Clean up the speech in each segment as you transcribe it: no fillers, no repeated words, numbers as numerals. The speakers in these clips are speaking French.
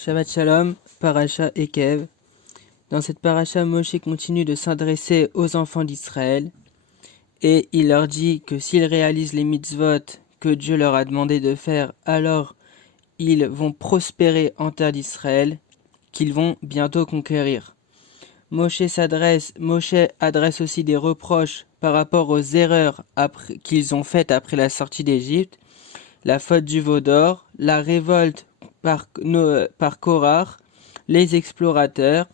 Shabbat Shalom, Paracha Ekev. Dans cette paracha, Moshe continue de s'adresser aux enfants d'Israël et il leur dit que s'ils réalisent les mitzvot que Dieu leur a demandé de faire, alors ils vont prospérer en terre d'Israël, qu'ils vont bientôt conquérir. Moshe adresse aussi des reproches par rapport aux erreurs qu'ils ont faites après la sortie d'Égypte, la faute du veau d'or, la révolte par Korah, les explorateurs,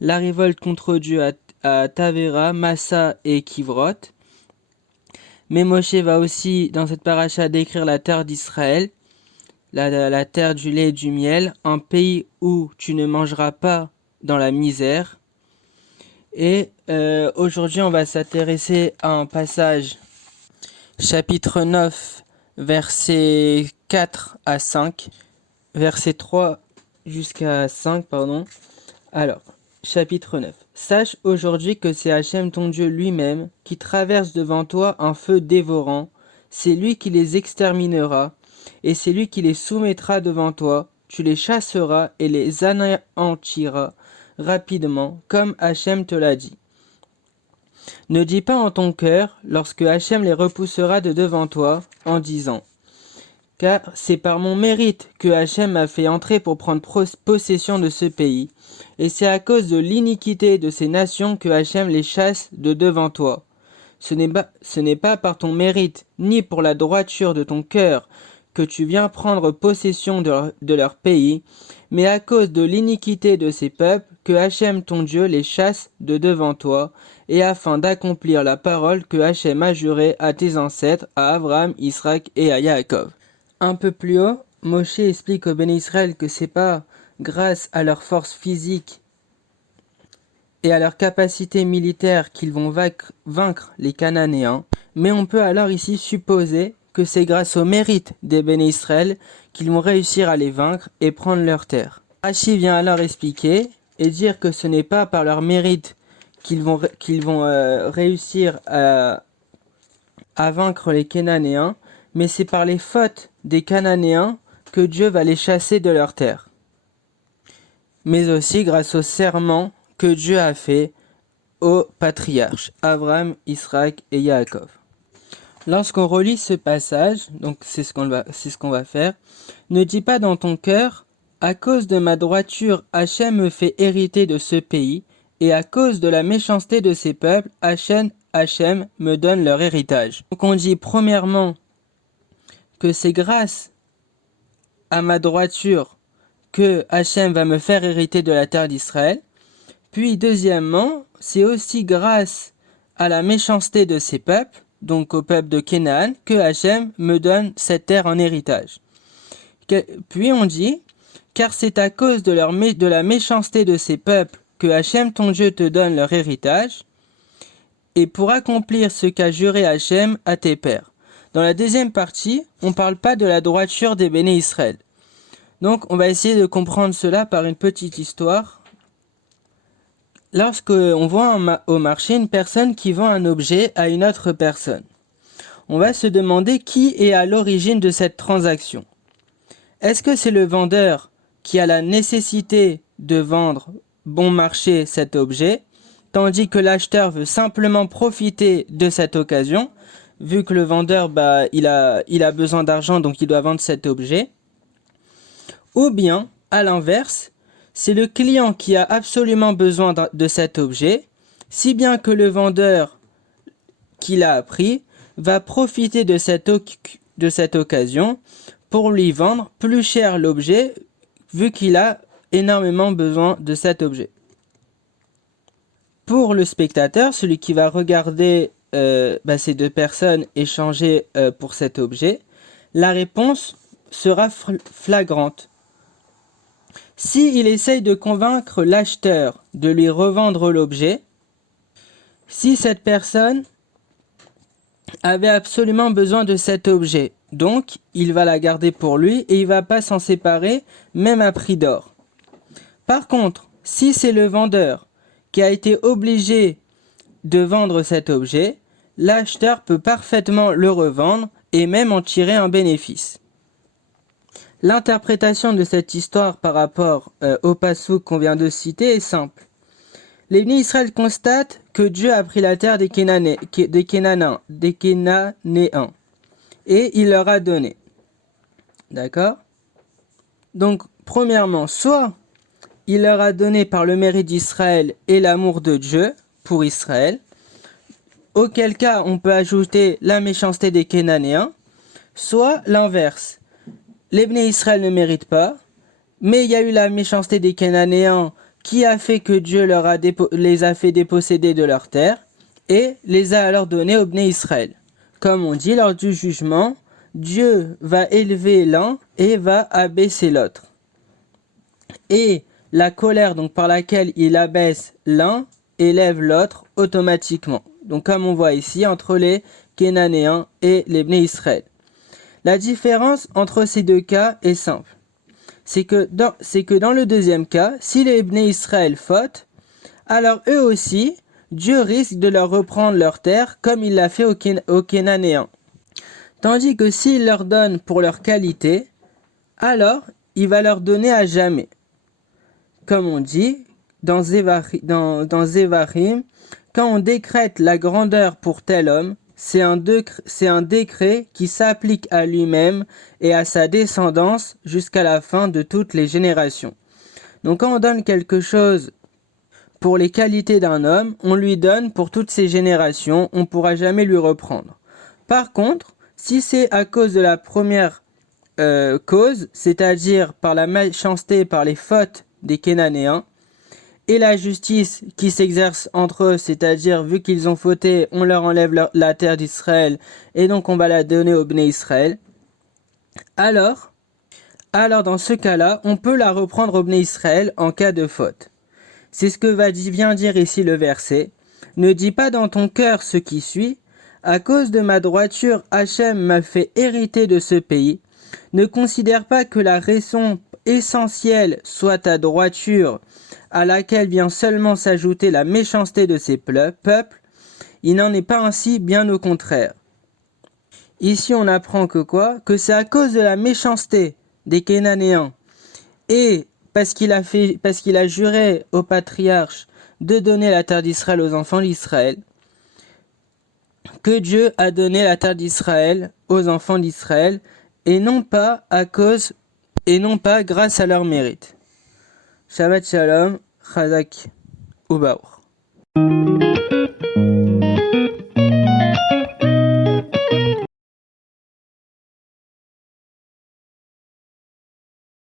la révolte contre Dieu à Tavera, Massa et Kivrot. Mais Moshe va aussi, dans cette paracha, décrire la terre d'Israël, la terre du lait et du miel, un pays où tu ne mangeras pas dans la misère. Et aujourd'hui, on va s'intéresser à un passage, chapitre 9, versets 4 à 5, versets 3 jusqu'à 5, pardon. Alors, chapitre 9. Sache aujourd'hui que c'est Hachem ton Dieu lui-même qui traverse devant toi un feu dévorant. C'est lui qui les exterminera et c'est lui qui les soumettra devant toi. Tu les chasseras et les anéantiras rapidement, comme Hachem te l'a dit. Ne dis pas en ton cœur, lorsque Hachem les repoussera de devant toi, en disant « Car c'est par mon mérite que Hachem m'a fait entrer pour prendre possession de ce pays, et c'est à cause de l'iniquité de ces nations que Hachem les chasse de devant toi. Ce n'est pas par ton mérite, ni pour la droiture de ton cœur, que tu viens prendre possession de leur pays, mais à cause de l'iniquité de ces peuples, que Hachem ton Dieu les chasse de devant toi, et afin d'accomplir la parole que Hachem a jurée à tes ancêtres, à Abraham, Israël et à Yaakov. » Un peu plus haut, Moshe explique aux béné Israël que c'est pas grâce à leur force physique et à leur capacité militaire qu'ils vont vaincre les Cananéens, mais on peut alors ici supposer que c'est grâce au mérite des béné Israël qu'ils vont réussir à les vaincre et prendre leur terre. Rashi vient alors expliquer et dire que ce n'est pas par leur mérite qu'ils vont réussir à vaincre les Cananéens, mais c'est par les fautes des Cananéens que Dieu va les chasser de leur terre. Mais aussi grâce au serment que Dieu a fait aux patriarches, Abraham, Israël et Yaakov. Lorsqu'on relit ce passage, donc c'est ce qu'on va faire, ne dis pas dans ton cœur, à cause de ma droiture, Hachem me fait hériter de ce pays, et à cause de la méchanceté de ces peuples, Hachem me donne leur héritage. Donc on dit premièrement que c'est grâce à ma droiture que Hachem va me faire hériter de la terre d'Israël. Puis deuxièmement, c'est aussi grâce à la méchanceté de ces peuples, donc au peuple de Canaan, que Hachem me donne cette terre en héritage. Puis on dit, car c'est à cause de la méchanceté de ces peuples que Hachem ton Dieu te donne leur héritage, et pour accomplir ce qu'a juré Hachem à tes pères. Dans la deuxième partie, on ne parle pas de la droiture des béné Israël. Donc on va essayer de comprendre cela par une petite histoire. Lorsqu'on voit au marché une personne qui vend un objet à une autre personne, on va se demander qui est à l'origine de cette transaction. Est-ce que c'est le vendeur qui a la nécessité de vendre bon marché cet objet, tandis que l'acheteur veut simplement profiter de cette occasion, vu que le vendeur il a besoin d'argent donc il doit vendre cet objet? Ou bien, à l'inverse, c'est le client qui a absolument besoin de cet objet, si bien que le vendeur qui l'a appris va profiter de cette occasion pour lui vendre plus cher l'objet, vu qu'il a énormément besoin de cet objet. Pour le spectateur, celui qui va regarder ces deux personnes échanger pour cet objet, la réponse sera flagrante. S'il essaye de convaincre l'acheteur de lui revendre l'objet, si cette personne avait absolument besoin de cet objet, donc il va la garder pour lui et il ne va pas s'en séparer, même à prix d'or. Par contre, si c'est le vendeur qui a été obligé de vendre cet objet, l'acheteur peut parfaitement le revendre et même en tirer un bénéfice. L'interprétation de cette histoire par rapport au passouk qu'on vient de citer est simple. Les Bnei Israël constatent que Dieu a pris la terre des Kénanéens, et il leur a donné. D'accord? Donc, premièrement, soit il leur a donné par le mérite d'Israël et l'amour de Dieu pour Israël, auquel cas on peut ajouter la méchanceté des Kénanéens, soit l'inverse. Les Bnei Israël ne méritent pas, mais il y a eu la méchanceté des Kénanéens qui a fait que Dieu les a fait déposséder de leur terre et les a alors donnés aux Bnei Israël. Comme on dit, lors du jugement, Dieu va élever l'un et va abaisser l'autre. Et la colère donc par laquelle il abaisse l'un élève l'autre automatiquement. Donc comme on voit ici entre les Kénanéens et les Bnei Israël. La différence entre ces deux cas est simple. C'est que dans le deuxième cas, si les Bnei Israël fautent, alors eux aussi, Dieu risque de leur reprendre leur terre comme il l'a fait aux Kénanéens. Tandis que s'il leur donne pour leur qualité, alors il va leur donner à jamais. Comme on dit dans Zévarim, quand on décrète la grandeur pour tel homme, c'est un décret qui s'applique à lui-même et à sa descendance jusqu'à la fin de toutes les générations. Donc quand on donne quelque chose pour les qualités d'un homme, on lui donne pour toutes ses générations, on ne pourra jamais lui reprendre. Par contre, si c'est à cause de la première cause, c'est-à-dire par la méchanceté, par les fautes des Kénanéens, et la justice qui s'exerce entre eux, c'est-à-dire vu qu'ils ont fauté, on leur enlève la terre d'Israël et donc on va la donner au Bnei Israël. Alors dans ce cas-là, on peut la reprendre au Bnei Israël en cas de faute. C'est ce que vient dire ici le verset. Ne dis pas dans ton cœur ce qui suit. À cause de ma droiture, Hachem m'a fait hériter de ce pays. Ne considère pas que la raison essentielle soit ta droiture, à laquelle vient seulement s'ajouter la méchanceté de ces peuples. Il n'en est pas ainsi, bien au contraire. Ici on apprend que quoi? Que c'est à cause de la méchanceté des Kénanéens et parce qu'il a juré au patriarche de donner la terre d'Israël aux enfants d'Israël, que Dieu a donné la terre d'Israël aux enfants d'Israël et non pas grâce à leur mérite. Shabbat Shalom, Chazak Ubaour.